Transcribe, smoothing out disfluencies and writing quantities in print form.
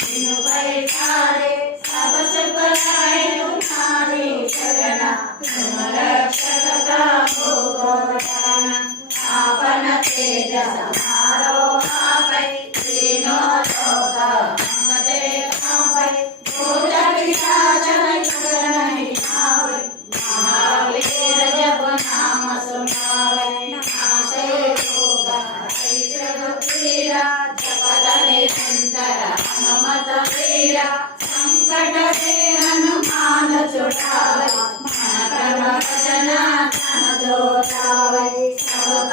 बिनु परिचारे सब सुख लाए तुम्हारी शरण तुम रक्षक प्रभु गोचरण आपन तेज समारो आपै तीनों लोक मंगते कांपै भूत पिशाच निकट नहीं आवे महावीर जब नाम सुनावे नासे रोग हरै जग पीरा जपत निरंतर हनुमत वीरा संकट से हनुमान छुड़ावे मन क्रम वचन ध्यान जो लावे सब